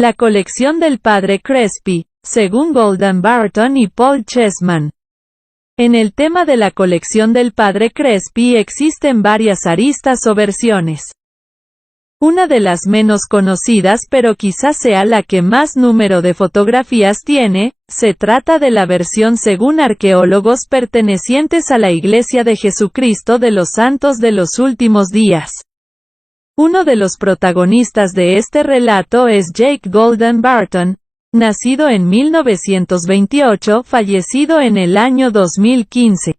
La colección del Padre Crespi, según Golden Barton y Paul Chessman. En el tema de la colección del Padre Crespi existen varias aristas o versiones. Una de las menos conocidas, pero quizás sea la que más número de fotografías tiene, se trata de la versión según arqueólogos pertenecientes a la Iglesia de Jesucristo de los Santos de los Últimos Días. Uno de los protagonistas de este relato es Jake Golden Barton, nacido en 1928, fallecido en el año 2015.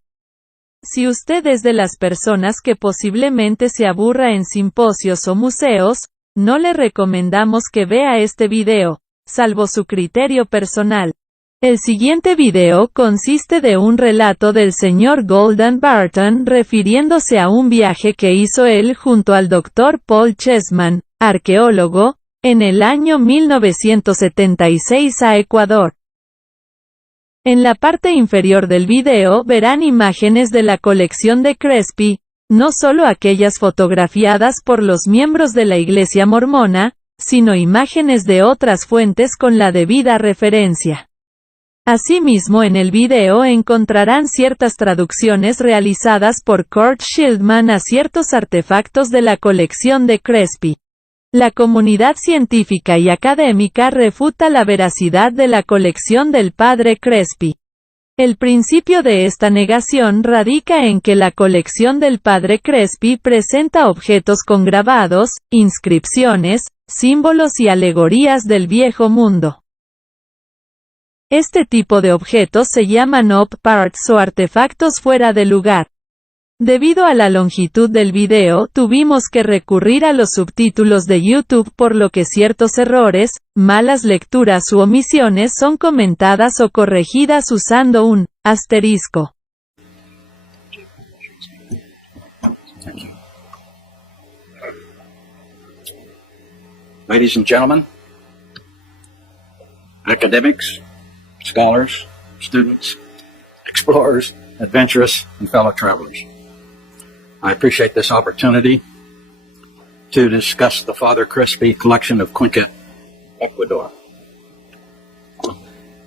Si usted es de las personas que posiblemente se aburra en simposios o museos, no le recomendamos que vea este video, salvo su criterio personal. El siguiente video consiste de un relato del señor Golden Barton refiriéndose a un viaje que hizo él junto al Dr. Paul Chessman, arqueólogo, en el año 1976 a Ecuador. En la parte inferior del video verán imágenes de la colección de Crespi, no solo aquellas fotografiadas por los miembros de la Iglesia mormona, sino imágenes de otras fuentes con la debida referencia. Asimismo, en el video encontrarán ciertas traducciones realizadas por Kurt Schildman a ciertos artefactos de la colección de Crespi. La comunidad científica y académica refuta la veracidad de la colección del Padre Crespi. El principio de esta negación radica en que la colección del Padre Crespi presenta objetos con grabados, inscripciones, símbolos y alegorías del Viejo Mundo. Este tipo de objetos se llaman op parts o artefactos fuera de lugar. Debido a la longitud del video, tuvimos que recurrir a los subtítulos de YouTube, por lo que ciertos errores, malas lecturas u omisiones son comentadas o corregidas usando un asterisco. Ladies and gentlemen, academics, scholars, students, explorers, adventurous, and fellow travelers. I appreciate this opportunity to discuss the Father Crespi collection of Cuenca, Ecuador.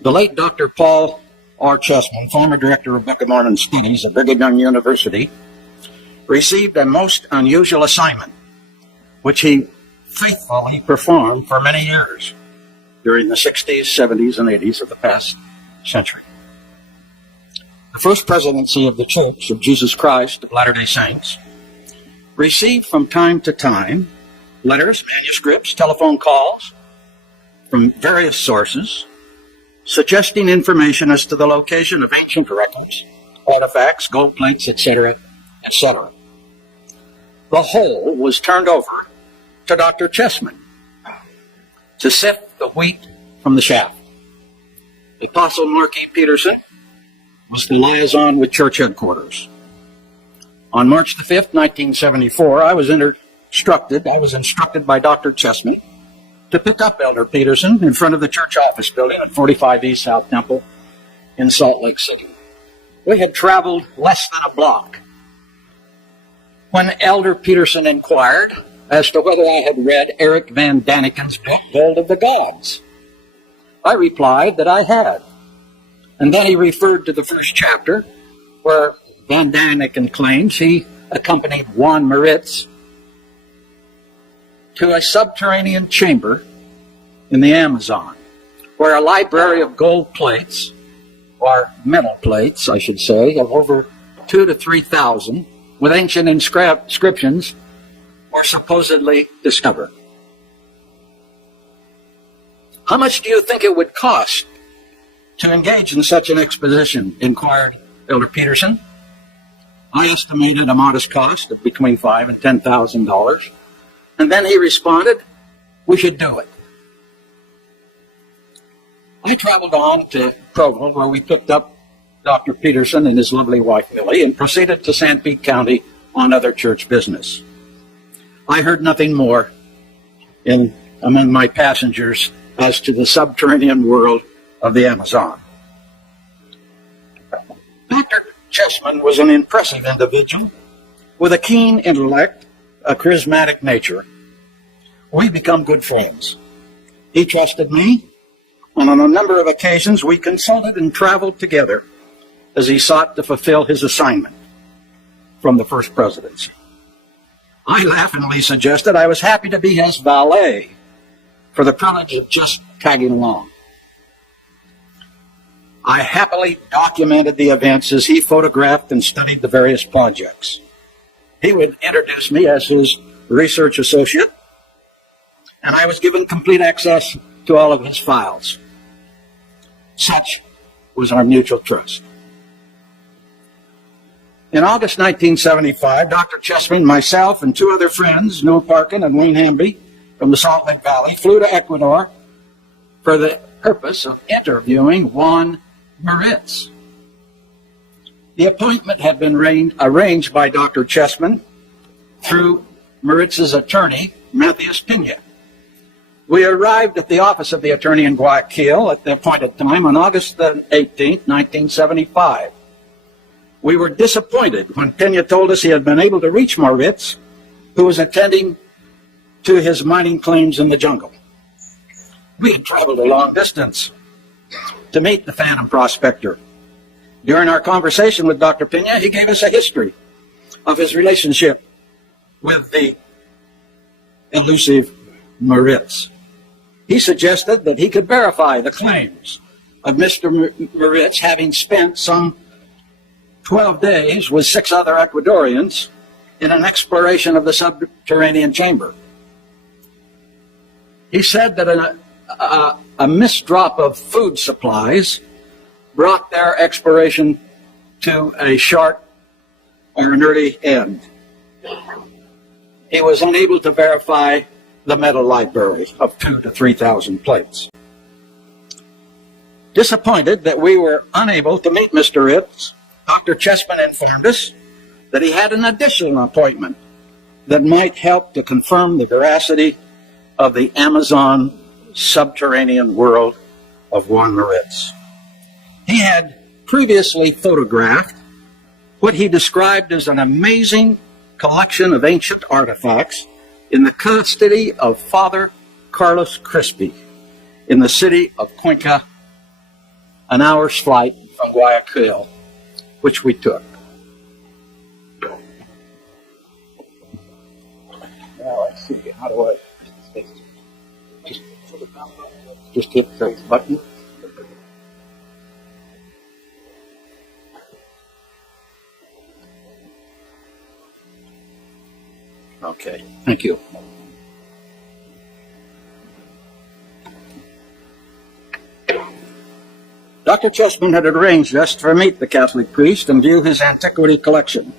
The late Dr. Paul R. Chessman, former director of Book of Mormon Studies at Brigham Young University, received a most unusual assignment, which he faithfully performed for many years during the 60s, 70s, and 80s of the past century. The First Presidency of the Church of Jesus Christ of Latter-day Saints received from time to time letters, manuscripts, telephone calls from various sources suggesting information as to the location of ancient records, artifacts, gold plates, etc., etc. The whole was turned over to Dr. Chessman to sift the wheat from the chaff. The Apostle Mark E. Peterson was the liaison with church headquarters. On March the 5th, 1974, I was instructed by Dr. Chessman to pick up Elder Peterson in front of the church office building at 45 East South Temple in Salt Lake City. We had traveled less than a block when Elder Peterson inquired as to whether I had read Eric Van Daniken's book, Gold of the Gods. I replied that I had. And then he referred to the first chapter, where Van Daniken claims he accompanied Juan Moritz to a subterranean chamber in the Amazon, where a library of gold plates, or metal plates, I should say, of over 2,000 to 3,000, with ancient inscriptions, were supposedly discovered. How much do you think it would cost to engage in such an exposition? Inquired Elder Peterson. I estimated a modest cost of between $5,000 and $10,000. And then he responded, we should do it. I traveled on to Provo, where we picked up Dr. Peterson and his lovely wife, Millie, and proceeded to San Pete County on other church business. I heard nothing more among my passengers as to the subterranean world of the Amazon. Dr. Chessman was an impressive individual with a keen intellect, a charismatic nature. We become good friends. He trusted me, and on a number of occasions we consulted and traveled together as he sought to fulfill his assignment from the First Presidency. I laughingly suggested I was happy to be his valet for the privilege of just tagging along. I happily documented the events as he photographed and studied the various projects. He would introduce me as his research associate, and I was given complete access to all of his files. Such was our mutual trust. In August 1975, Dr. Chessman, myself, and two other friends, Noah Parkin and Wayne Hamby, from the Salt Lake Valley, flew to Ecuador for the purpose of interviewing Juan Moritz. The appointment had been arranged by Dr. Chessman through Moritz's attorney, Matthias Pena. We arrived at the office of the attorney in Guayaquil at the appointed time on August 18, 1975. We were disappointed when Pena told us he had been able to reach Moritz, who was attending to his mining claims in the jungle. We had traveled a long distance to meet the phantom prospector. During our conversation with Dr. Pena, he gave us a history of his relationship with the elusive Moritz. He suggested that he could verify the claims of Mr. Moritz having spent some 12 days with 6 other Ecuadorians in an exploration of the subterranean chamber. He said that a missed drop of food supplies brought their exploration to a short or an early end. He was unable to verify the metal library of 2,000 to 3,000 plates. Disappointed that we were unable to meet Mr. Ritz, Dr. Chessman informed us that he had an additional appointment that might help to confirm the veracity of the Amazon subterranean world of Juan Moritz. He had previously photographed what he described as an amazing collection of ancient artifacts in the custody of Father Carlos Crespi in the city of Cuenca, an hour's flight from Guayaquil, which we took. Now let's see, how do I just hit the button? Okay, thank you. Dr. Chessman had arranged us to meet the Catholic priest and view his antiquity collection.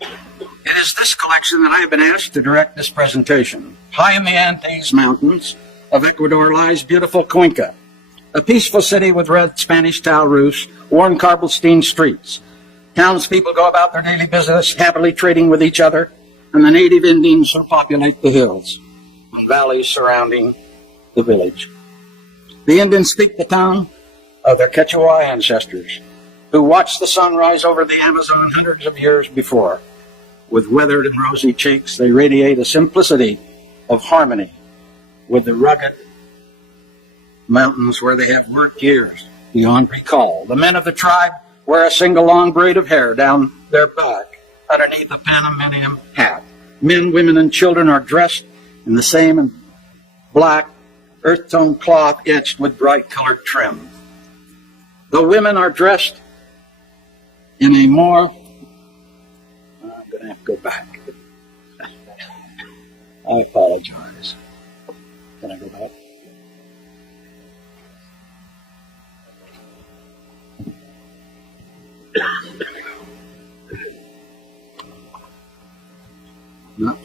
It is this collection that I have been asked to direct this presentation. High in the Andes Mountains of Ecuador lies beautiful Cuenca, a peaceful city with red Spanish tile roofs, worn cobblestone streets. Townspeople go about their daily business, happily trading with each other, and the native Indians who populate the hills and valleys surrounding the village. The Indians speak the tongue of their Quechua ancestors, who watched the sun rise over the Amazon hundreds of years before. With weathered and rosy cheeks, they radiate a simplicity of harmony with the rugged mountains where they have worked years beyond recall. The men of the tribe wear a single long braid of hair down their back underneath a Panamanian hat. Men, women, and children are dressed in the same black earth tone cloth etched with bright colored trim. The women are dressed in a more, I'm going to have to go back. I apologize. Can I go back? Not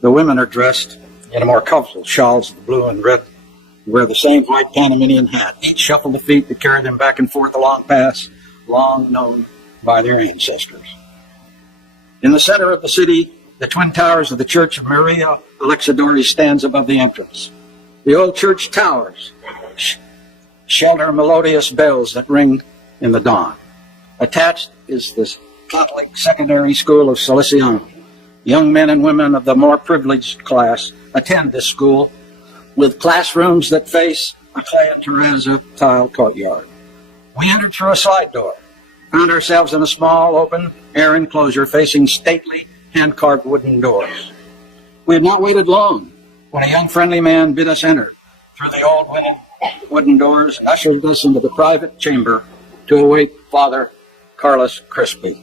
the women are dressed in a more colorful shawls of blue and red, wear the same white Panamanian hat. Each shuffle the feet that carry them back and forth along paths long known by their ancestors. In the center of the city, the twin towers of the Church of Maria Alexandria stands above the entrance. The old church towers shelter melodious bells that ring in the dawn. Attached is the Catholic Secondary School of Salesianum. Young men and women of the more privileged class attend this school with classrooms that face a clay and terrazzo tile courtyard. We entered through a slide door, found ourselves in a small open-air enclosure facing stately hand-carved wooden doors. We had not waited long when a young friendly man bid us enter through the old wooden doors and ushered us into the private chamber to await Father Carlos Crespi.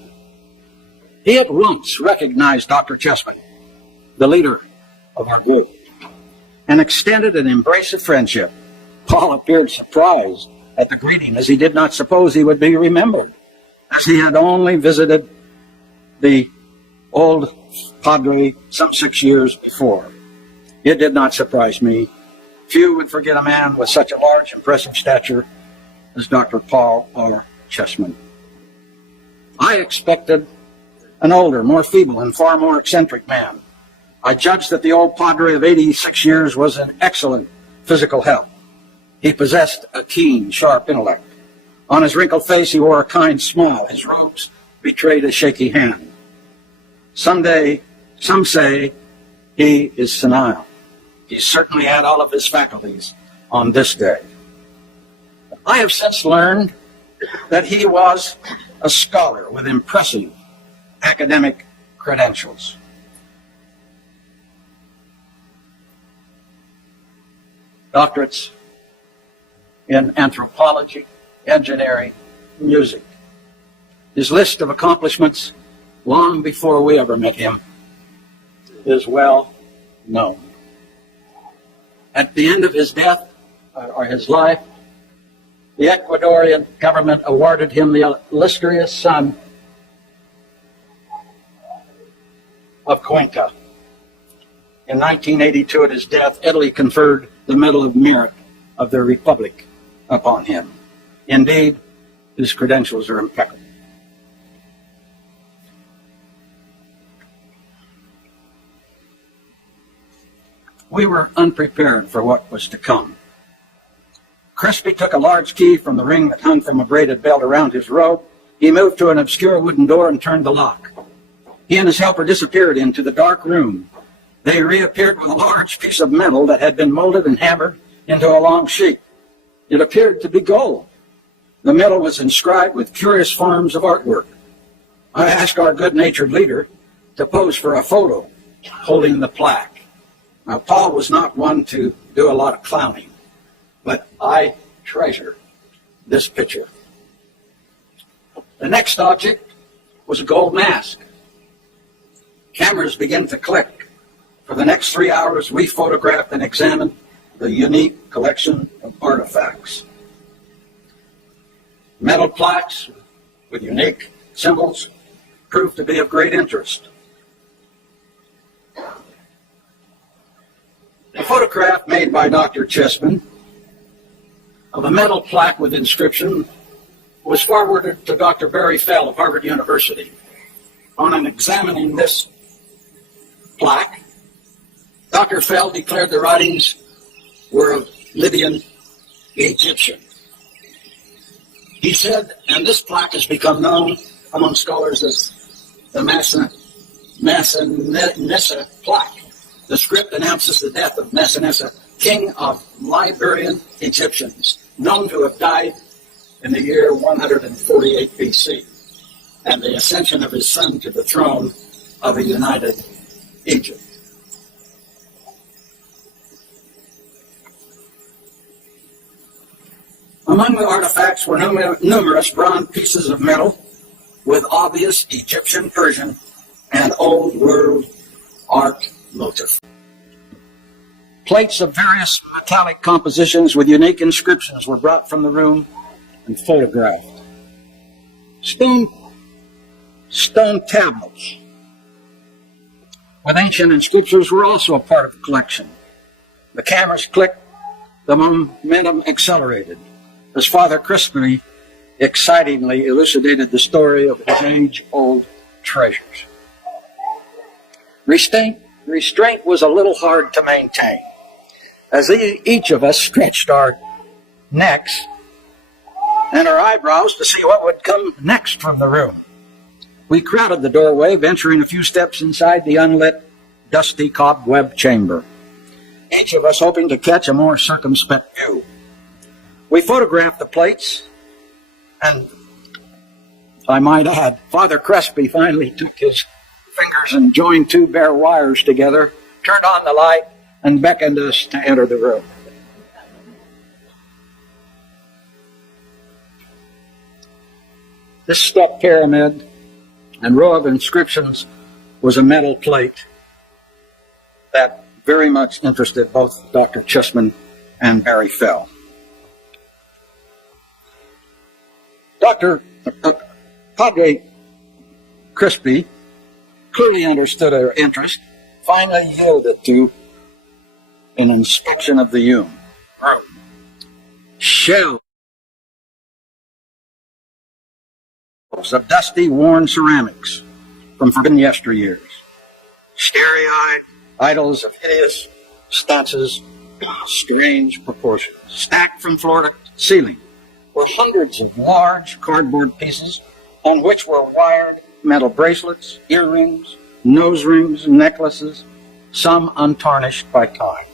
He at once recognized Dr. Chessman, the leader of our group, and extended an embrace of friendship. Paul appeared surprised at the greeting, as he did not suppose he would be remembered, as he had only visited the old padre some 6 years before. It did not surprise me. Few would forget a man with such a large, impressive stature as Dr. Paul R. Chessman. I expected an older, more feeble, and far more eccentric man. I judged that the old padre of 86 years was in excellent physical health. He possessed a keen, sharp intellect. On his wrinkled face he wore a kind smile. His robes betrayed a shaky hand. Some say he is senile. He certainly had all of his faculties on this day. I have since learned that he was a scholar with impressive academic credentials. Doctorates in anthropology, engineering, music. His list of accomplishments, long before we ever met him, is well known. At the end of his death, or his life, the Ecuadorian government awarded him the illustrious son of Cuenca. In 1982, at his death, Italy conferred the Medal of Merit of the Republic upon him. Indeed, his credentials are impeccable. We were unprepared for what was to come. Crespi took a large key from the ring that hung from a braided belt around his robe. He moved to an obscure wooden door and turned the lock. He and his helper disappeared into the dark room. They reappeared with a large piece of metal that had been molded and hammered into a long sheet. It appeared to be gold. The metal was inscribed with curious forms of artwork. I asked our good-natured leader to pose for a photo holding the plaque. Now, Paul was not one to do a lot of clowning, but I treasure this picture. The next object was a gold mask. Cameras began to click. For the next 3 hours, we photographed and examined the unique collection of artifacts. Metal plaques with unique symbols proved to be of great interest. A photograph made by Dr. Chessman of a metal plaque with inscription was forwarded to Dr. Barry Fell of Harvard University. On examining this plaque, Dr. Fell declared the writings were of Libyan Egyptian. He said, and this plaque has become known among scholars as the Massinissa plaque. The script announces the death of Massinissa, king of Liberian Egyptians, known to have died in the year 148 BC, and the ascension of his son to the throne of a united Egypt. Among the artifacts were numerous bronze pieces of metal with obvious Egyptian, Persian, and Old World art motif. Plates of various metallic compositions with unique inscriptions were brought from the room and photographed. Stone tablets with ancient inscriptions were also a part of the collection. The cameras clicked, the momentum accelerated, as Father Crespi excitingly elucidated the story of his age-old treasures. Restraint was a little hard to maintain. As each of us stretched our necks and our eyebrows to see what would come next from the room. We crowded the doorway, venturing a few steps inside the unlit, dusty cobweb chamber, each of us hoping to catch a more circumspect view. We photographed the plates, and I might add, Father Crespi finally took his fingers and joined two bare wires together, turned on the light, and beckoned us to enter the room. This step pyramid and row of inscriptions was a metal plate that very much interested both Dr. Chessman and Barry Fell. Padre Crespi clearly understood our interest, finally yielded to an inspection of the room. Shelves of dusty, worn ceramics from forbidden yesteryears. Starry-eyed idols of hideous stances, strange proportions. Stacked from floor to ceiling were hundreds of large cardboard pieces on which were wired metal bracelets, earrings, nose rings, and necklaces, some untarnished by time.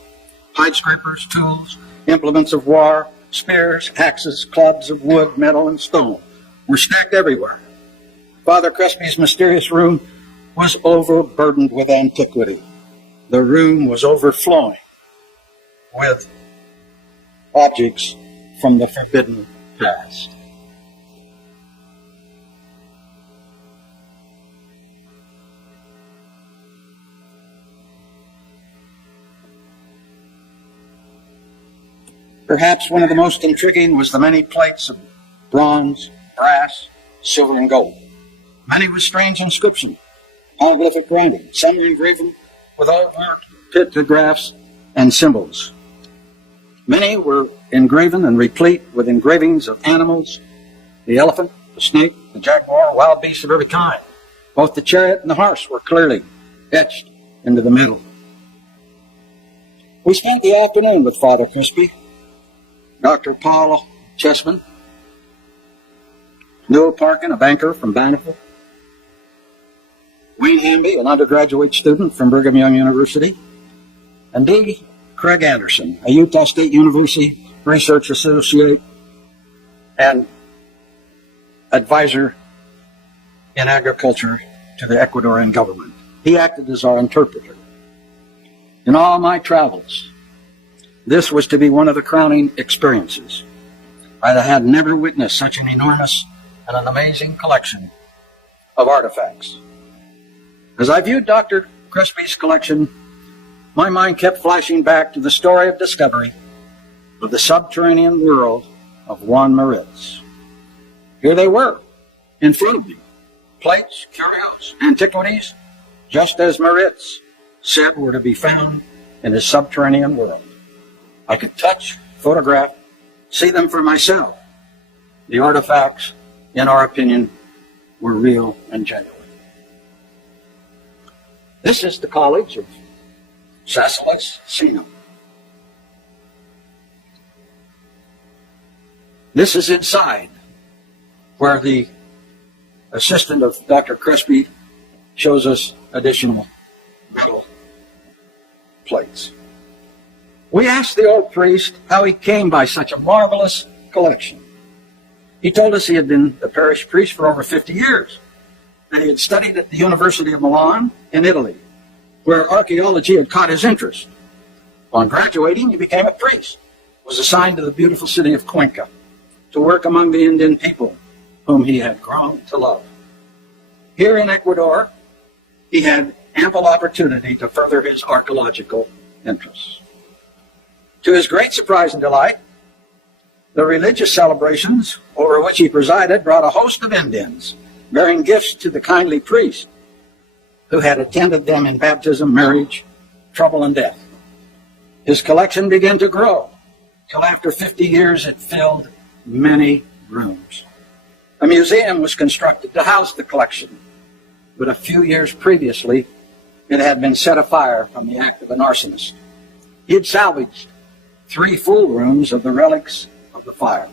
Hide scrapers, tools, implements of war, spears, axes, clubs of wood, metal, and stone were stacked everywhere. Father Crespi's mysterious room was overburdened with antiquity. The room was overflowing with objects from the forbidden past. Perhaps one of the most intriguing was the many plates of bronze, brass, silver, and gold. Many with strange inscription, hieroglyphic writing. Some were engraven with old pictographs and symbols. Many were engraven and replete with engravings of animals, the elephant, the snake, the jaguar, wild beasts of every kind. Both the chariot and the horse were clearly etched into the middle. We spent the afternoon with Father Crespi, Dr. Paul Chessman, Newell Parkin, a banker from Bannerville, Wayne Hamby, an undergraduate student from Brigham Young University, and D. Craig Anderson, a Utah State University research associate and advisor in agriculture to the Ecuadorian government. He acted as our interpreter. In all my travels, this was to be one of the crowning experiences. I had never witnessed such an enormous and an amazing collection of artifacts. As I viewed Dr. Crespi's collection, my mind kept flashing back to the story of discovery of the subterranean world of Juan Moritz. Here they were, in front of me, plates, curios, antiquities, just as Moritz said were to be found in his subterranean world. I could touch, photograph, see them for myself. The artifacts, in our opinion, were real and genuine. This is the College of Sassalis Sino. This is inside, where the assistant of Dr. Crespi shows us additional metal plates. We asked the old priest how he came by such a marvelous collection. He told us he had been the parish priest for over 50 years, and he had studied at the University of Milan in Italy, where archaeology had caught his interest. On graduating, he became a priest, was assigned to the beautiful city of Cuenca to work among the Indian people whom he had grown to love. Here in Ecuador, he had ample opportunity to further his archaeological interests. To his great surprise and delight, the religious celebrations over which he presided brought a host of Indians, bearing gifts to the kindly priest who had attended them in baptism, marriage, trouble, and death. His collection began to grow, till after 50 years it filled many rooms. A museum was constructed to house the collection, but a few years previously it had been set afire from the act of an arsonist. He had salvaged 3 full rooms of the relics of the fire.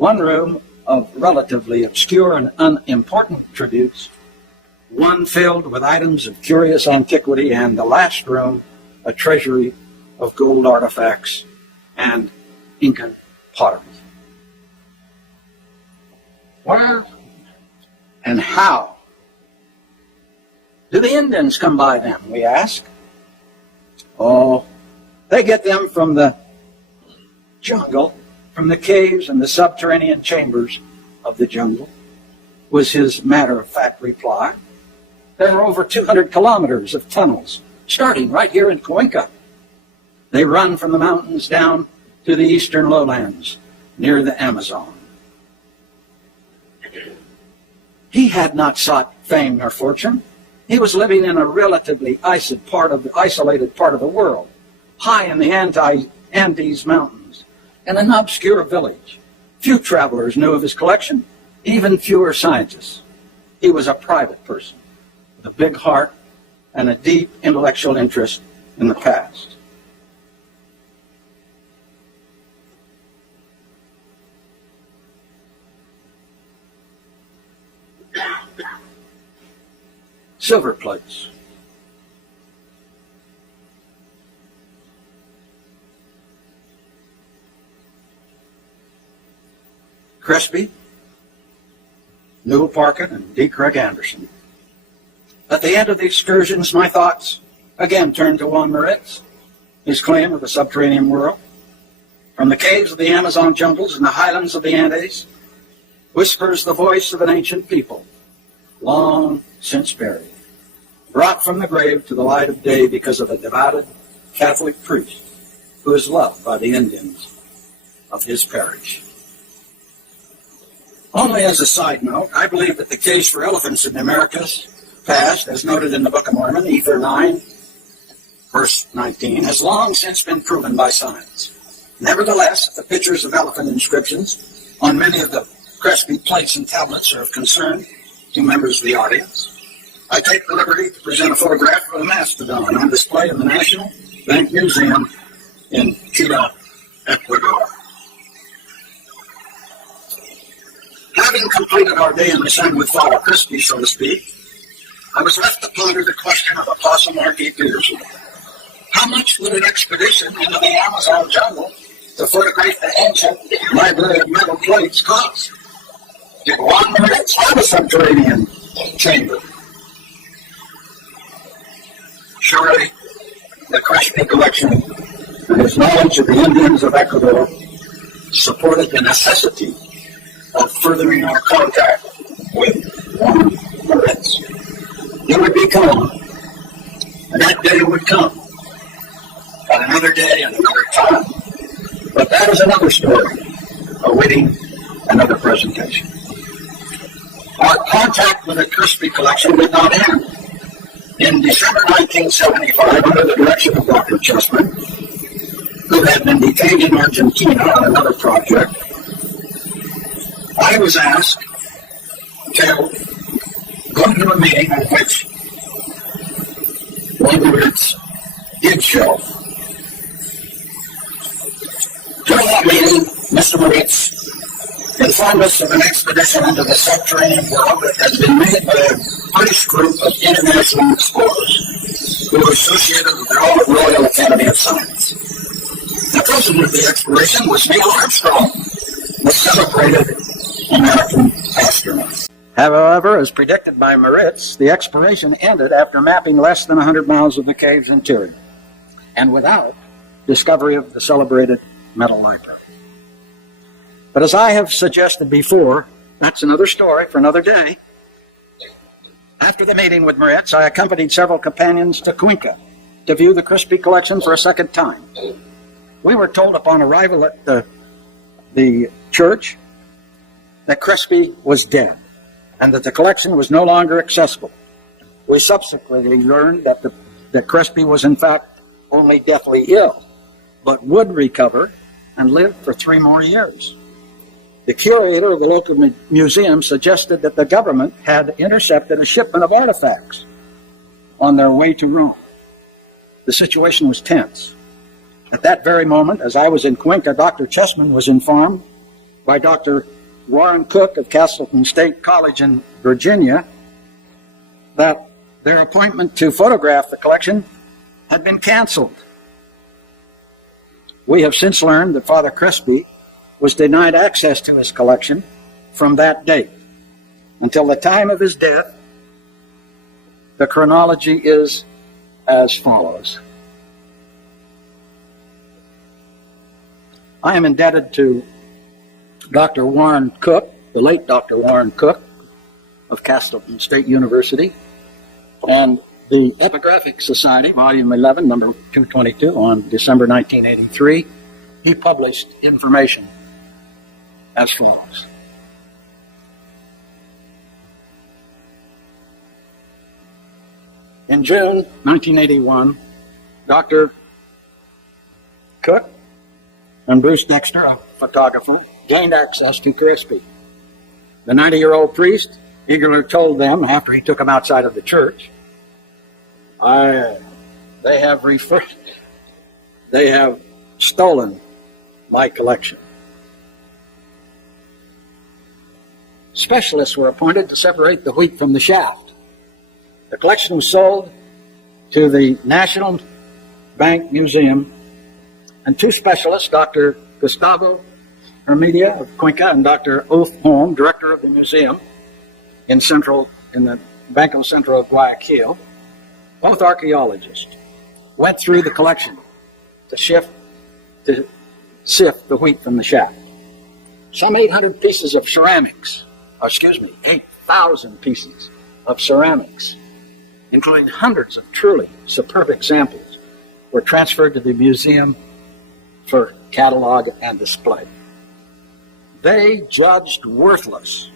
one room of relatively obscure and unimportant tributes, one filled with items of curious antiquity, and the last room a treasury of gold artifacts and Incan pottery. Where and how do the Indians come by them, we ask? Oh, they get them from the jungle, from the caves and the subterranean chambers of the jungle, was his matter-of-fact reply. There are over 200 kilometers of tunnels, starting right here in Cuenca. They run from the mountains down to the eastern lowlands, near the Amazon. He had not sought fame nor fortune. He was living in a relatively isolated part of the world, high in the Andes Mountains, in an obscure village. Few travelers knew of his collection, even fewer scientists. He was a private person, with a big heart and a deep intellectual interest in the past. Silver plates. Crespi, Newell Parkin, and D. Craig Anderson. At the end of the excursions, my thoughts again turned to Juan Moritz, his claim of the subterranean world. From the caves of the Amazon jungles and the highlands of the Andes, whispers the voice of an ancient people, long since buried, brought from the grave to the light of day because of a devoted Catholic priest who is loved by the Indians of his parish. Only as a side note, I believe that the case for elephants in the Americas past, as noted in the Book of Mormon, Ether 9, verse 19, has long since been proven by science. Nevertheless, the pictures of elephant inscriptions on many of the Crespi plates and tablets are of concern to members of the audience. I take the liberty to present a photograph of a mastodon on display in the National Bank Museum in Quito, Ecuador. Having completed our day in the sun with Father Crespi, so to speak, I was left to ponder the question of Apostle Mark E. Peterson. How much would an expedition into the Amazon jungle to photograph the ancient library of metal plates cost? Did Juan Moritz have a subterranean chamber? Surely, the Crespi collection and his knowledge of the Indians of Ecuador supported the necessity of furthering our contact with Juan Moritz. It would become, and that day would come, on another day and another time. But that is another story, awaiting another presentation. Our contact with the Crespi collection did not end. In December 1975, under the direction of Dr. Chessman, who had been detained in Argentina on another project, I was asked to go to a meeting at which Juan Moritz did show. During that meeting, Mr. Moritz informed us of an expedition into the subterranean world that had been made by a British group of international explorers who were associated with the Royal Academy of Science. The president of the expedition was Neil Armstrong, the celebrated American astronaut. However, as predicted by Moritz, the exploration ended after mapping less than 100 miles of the cave's interior, and without discovery of the celebrated metal library. But as I have suggested before, that's another story for another day. After the meeting with Moritz, I accompanied several companions to Cuenca to view the Crespi collection for a second time. We were told upon arrival at the church that Crespi was dead and that the collection was no longer accessible. We subsequently learned that Crespi was in fact only deathly ill, but would recover and live for 3 more years. The curator of the local museum suggested that the government had intercepted a shipment of artifacts on their way to Rome. The situation was tense. At that very moment, as I was in Cuenca, Dr. Chessman was informed by Dr. Warren Cook of Castleton State College in Virginia that their appointment to photograph the collection had been canceled. We have since learned that Father Crespi was denied access to his collection from that date until the time of his death. The chronology is as follows. I am indebted to Dr. Warren Cook, the late Dr. Warren Cook of Castleton State University, and the Epigraphic Society, Volume 11, number 222, on December 1983. He published information as follows. In June 1981, Dr. Cook and Bruce Dexter, a photographer, gained access to Crespi. The 90-year-old priest eagerly told them, after he took them outside of the church, they have stolen my collection. Specialists were appointed to separate the wheat from the shaft. The collection was sold to the National Bank Museum, and two specialists, Dr. Gustavo Hermedia of Cuenca and Dr. Ulf Holm, director of the museum in the Banco Central of Guayaquil, both archaeologists, went through the collection to sift the wheat from the shaft. Some 800 pieces of ceramics, 8,000 pieces of ceramics, including hundreds of truly superb examples, were transferred to the museum for catalog and display. They judged worthless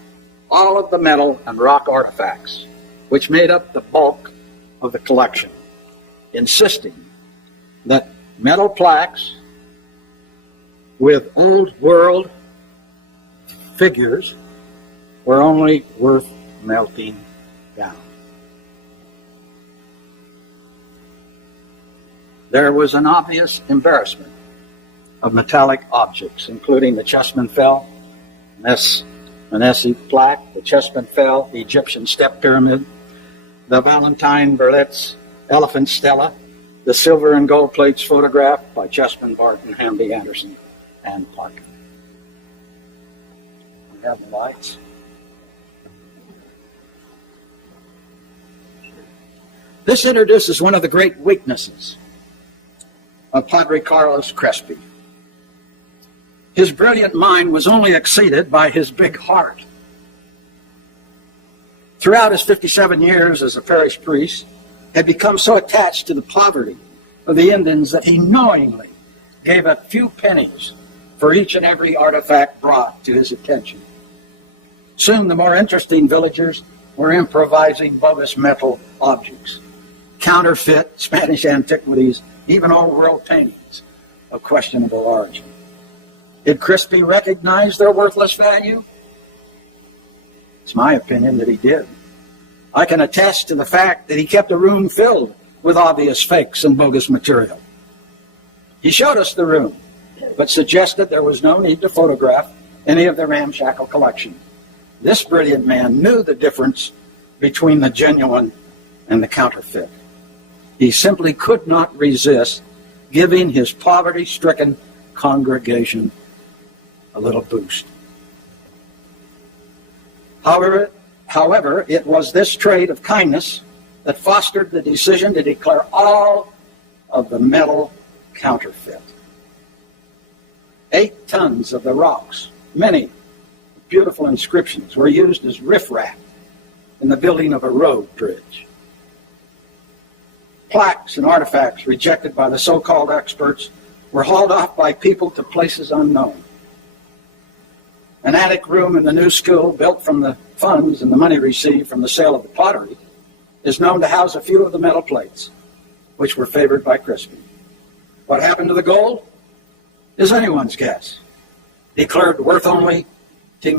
all of the metal and rock artifacts, which made up the bulk of the collection, insisting that metal plaques with old world figures were only worth melting down. There was an obvious embarrassment of metallic objects, including the Chessman Fell Nessie plaque, the Chessman Fell Egyptian step pyramid, the Valentine Berlitz elephant stela, the silver and gold plates photographed by Chessman, Barton, Hamby, Anderson, and Parkin. We have the lights. This introduces one of the great weaknesses of Padre Carlos Crespi. His brilliant mind was only exceeded by his big heart. Throughout his 57 years as a parish priest, he had become so attached to the poverty of the Indians that he knowingly gave a few pennies for each and every artifact brought to his attention. Soon the more interesting villagers were improvising bogus metal objects, counterfeit Spanish antiquities, even old world paintings of questionable origin. Did Crespi recognize their worthless value? It's my opinion that he did. I can attest to the fact that he kept a room filled with obvious fakes and bogus material. He showed us the room, but suggested there was no need to photograph any of the ramshackle collection. This brilliant man knew the difference between the genuine and the counterfeit. He simply could not resist giving his poverty-stricken congregation a little boost. However, it was this trait of kindness that fostered the decision to declare all of the metal counterfeit. 8 tons of the rocks, many beautiful inscriptions, were used as riffraff in the building of a road bridge. Plaques and artifacts rejected by the so-called experts were hauled off by people to places unknown. An attic room in the new school, built from the funds and the money received from the sale of the pottery, is known to house a few of the metal plates, which were favored by Crespi. What happened to the gold is anyone's guess. Declared worth only to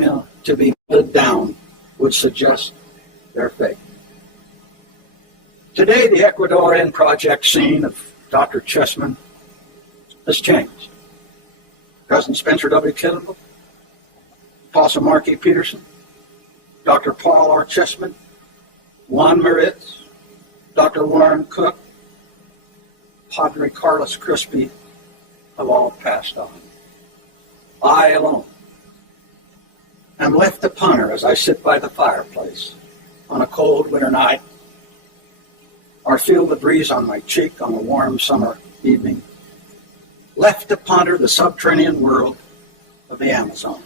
be melted down would suggest their fate. Today, the Ecuadorian project scene of Dr. Chessman has changed. Cousin Spencer W. Kimball Apostle Mark E. Peterson, Dr. Paul R. Chessman, Juan Meritz, Dr. Warren Cook, Padre Carlos Crespi have all passed on. I alone am left to ponder as I sit by the fireplace on a cold winter night, or feel the breeze on my cheek on a warm summer evening, left to ponder the subterranean world of the Amazon.